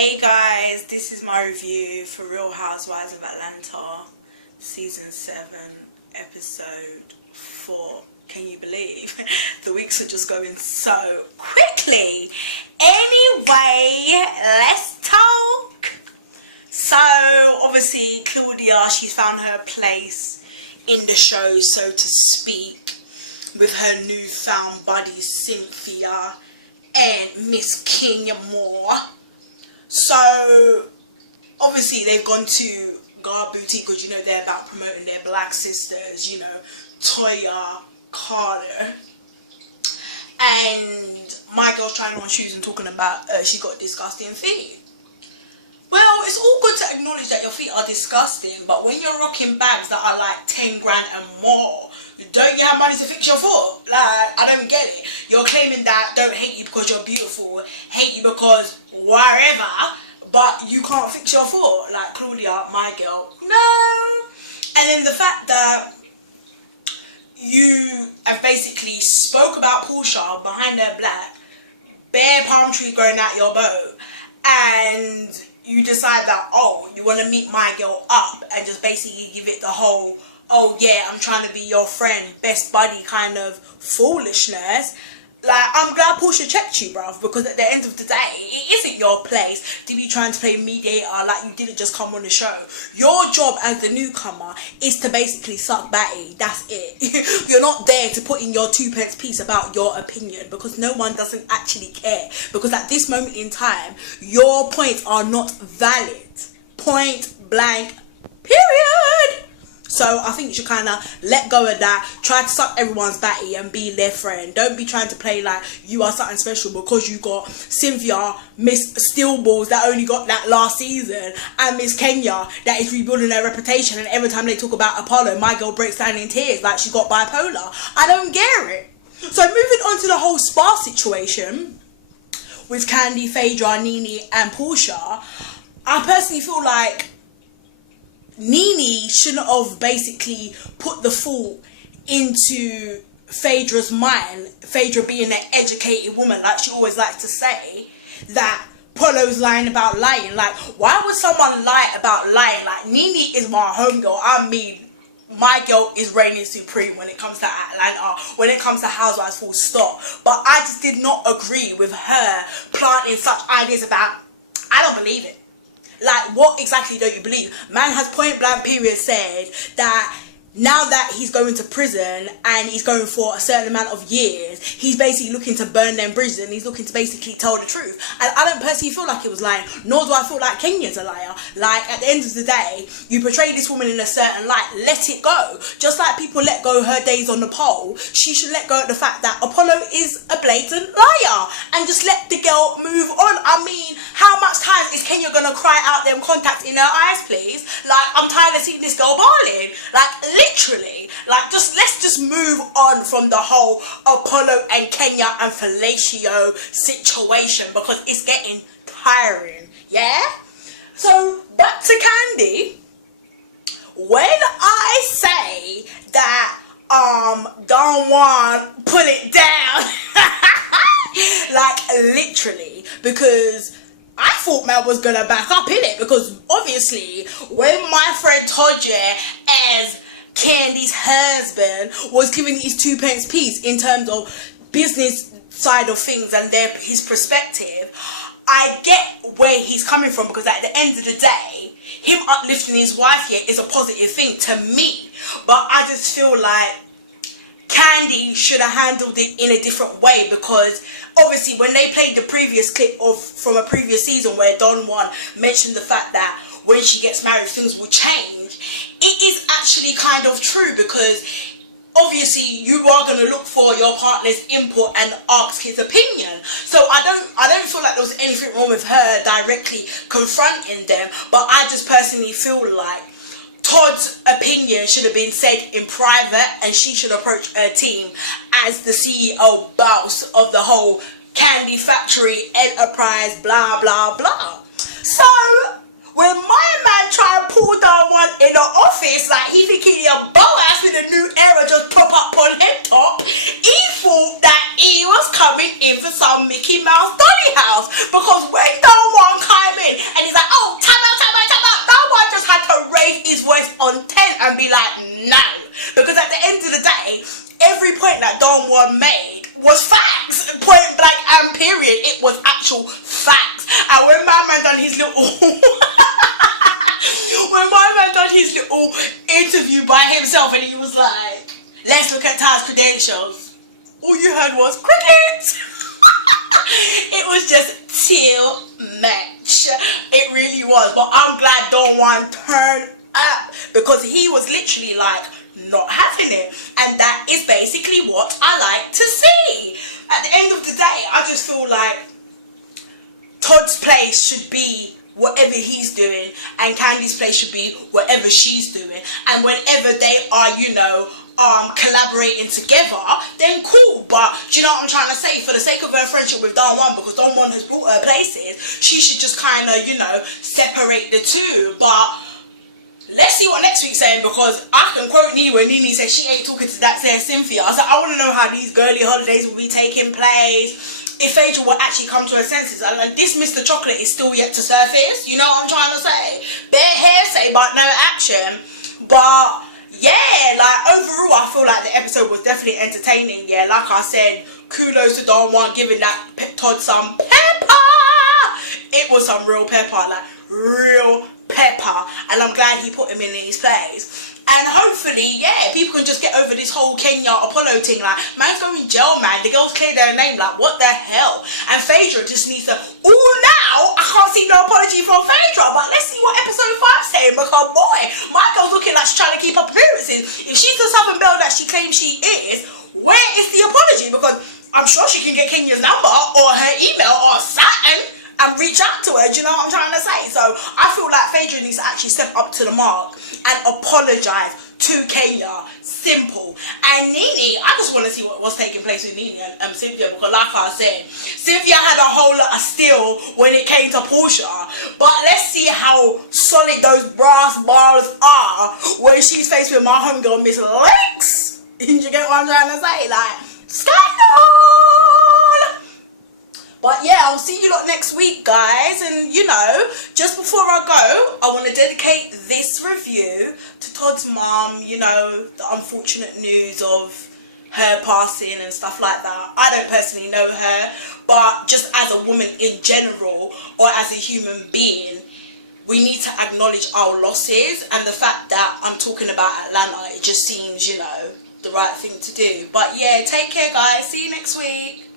Hey guys, this is my review for Real Housewives of Atlanta, Season 7, Episode 4. Can you believe? The weeks are just going so quickly. Anyway, let's talk. So, obviously, Claudia, she's found her place in the show, so to speak, with her newfound buddy, Cynthia, and Miss Kenya Moore. So obviously they've gone to Guard Boutique because you know they're about promoting their black sisters, you know, Toya, Carter, and my girl's trying on shoes and talking about she got disgusting feet. Well, it's all good to acknowledge that your feet are disgusting, but when you're rocking bags that are like 10 grand and more, don't you have money to fix your foot? Like, I don't get it. You're claiming that don't hate you because you're beautiful, hate you because whatever, but you can't fix your foot. Like, Claudia, my girl, no. And then the fact that you have basically spoke about Portia behind her black, bare palm tree growing out your boat, and you decide that, oh, you want to meet my girl up and just basically give it the whole, oh yeah, I'm trying to be your friend, best buddy kind of foolishness. Like, I'm glad Portia checked you, bruv, because at the end of the day, it isn't your place to be trying to play mediator like you didn't just come on the show. Your job as the newcomer is to basically suck batty. That's it. You're not there to put in your 2 pence piece about your opinion because no one doesn't actually care. Because at this moment in time, your points are not valid. Point blank, period. So I think you should kind of let go of that. Try to suck everyone's batty and be their friend. Don't be trying to play like you are something special because you got Cynthia, Miss Steelballs that only got that last season, and Miss Kenya that is rebuilding their reputation. And every time they talk about Apollo, my girl breaks down in tears like she got bipolar. I don't get it. So moving on to the whole spa situation with Candy, Phaedra, Nene and Portia, I personally feel like Nene shouldn't have basically put the fault into Phaedra's mind, Phaedra being an educated woman, like she always likes to say, that Polo's lying about lying. Like, why would someone lie about lying? Like, Nene is my homegirl. I mean, my girl is reigning supreme when it comes to Atlanta, when it comes to Housewives, full stop. But I just did not agree with her planting such ideas about, I don't believe it. Like, what exactly don't you believe? Man has point blank period said that now that he's going to prison and he's going for a certain amount of years, he's basically looking to burn them bridges and he's looking to basically tell the truth. And I don't personally feel like it was lying, nor do I feel like Kenya's a liar. Like, at the end of the day, you portray this woman in a certain light, let it go. Just like people let go her days on the pole, she should let go of the fact that Apollo is a blatant liar and just let the girl move on. I mean, how much time is Kenya gonna cry out them contacts in her eyes, please? Like, I'm tired of seeing this girl bawling. Like, literally, like, let's just move on from the whole Apollo and Kenya and fellatio situation because it's getting tiring, yeah? So, back to Candy. When I say that, Don Juan put it down, like, literally, because I thought Mel was gonna back up in it, because obviously when my friend Todje as Candy's husband was giving his 2 pence piece in terms of business side of things and his perspective, I get where he's coming from, because at the end of the day, him uplifting his wife here is a positive thing to me. But I just feel like Candy should have handled it in a different way, because obviously when they played the previous clip from a previous season where Don Juan mentioned the fact that when she gets married things will change, it is actually kind of true, because obviously you are going to look for your partner's input and ask his opinion. So I don't feel like there was anything wrong with her directly confronting them, but I just personally feel like Todd's opinion should have been said in private and she should approach her team as the CEO boss of the whole Candy Factory enterprise, blah blah blah. So when my man tried to pull down one in the office like he thinking he a boss with a new era just pop up on head top, he thought that he was coming in for some Mickey Mouse Dolly house, because when Don Juan came in, point that Don Juan made was facts. Point blank and period. It was actual facts. And when my man done his little interview by himself and he was like, let's look at Ty's credentials, all you heard was crickets. It was just too much. It really was. But I'm glad Don Juan turned up, because he was literally like not having it, and that is basically what I like to see. At the end of the day, I just feel like Todd's place should be whatever he's doing, and Candy's place should be whatever she's doing, and whenever they are, you know, collaborating together, then cool. But do you know what I'm trying to say? For the sake of her friendship with Don Juan, because Don Juan has brought her places, she should just kind of, you know, separate the two. But let's see what next week's saying, because I can quote Nene when Nene said she ain't talking to that Sarah Cynthia. So I want to know how these girly holidays will be taking place, if Phaedra will actually come to her senses. And this Mr. Chocolate is still yet to surface, you know what I'm trying to say? Bare hearsay but no action. But yeah, like overall I feel like the episode was definitely entertaining. Yeah, like I said, kudos to Don Juan giving that Todd some pepper. It was some real pepper, like real pepper, and I'm glad he put him in his place. And hopefully, yeah, people can just get over this whole Kenya Apollo thing. Like, man's going jail, man. The girls cleared their name. Like, what the hell? And Phaedra just needs to, now I can't see no apology from Phaedra. But let's see what episode 5 saying, because boy, my girl's looking like she's trying to keep up appearances. If she's the Southern Belle that she claims she is, where is the apology? Because I'm sure she can get Kenya's number or her email or something and reach out to her. Do you know what I'm trying to say? So I feel like Phaedra needs to actually step up to the mark and apologise to Kenya. Simple. And Nene, I just want to see what was taking place with Nene and Cynthia, because like I said, Cynthia had a whole lot of steel when it came to Portia, but let's see how solid those brass bars are when she's faced with my homegirl Miss Lex. Do you get what I'm trying to say? Like, scandal! But yeah, I'll see you lot next week, guys. And you know, just before I go, I want to dedicate this review to Todd's mom. You know, the unfortunate news of her passing and stuff like that. I don't personally know her, but just as a woman in general, or as a human being, we need to acknowledge our losses. And the fact that I'm talking about Atlanta, it just seems, you know, the right thing to do. But yeah, take care, guys. See you next week.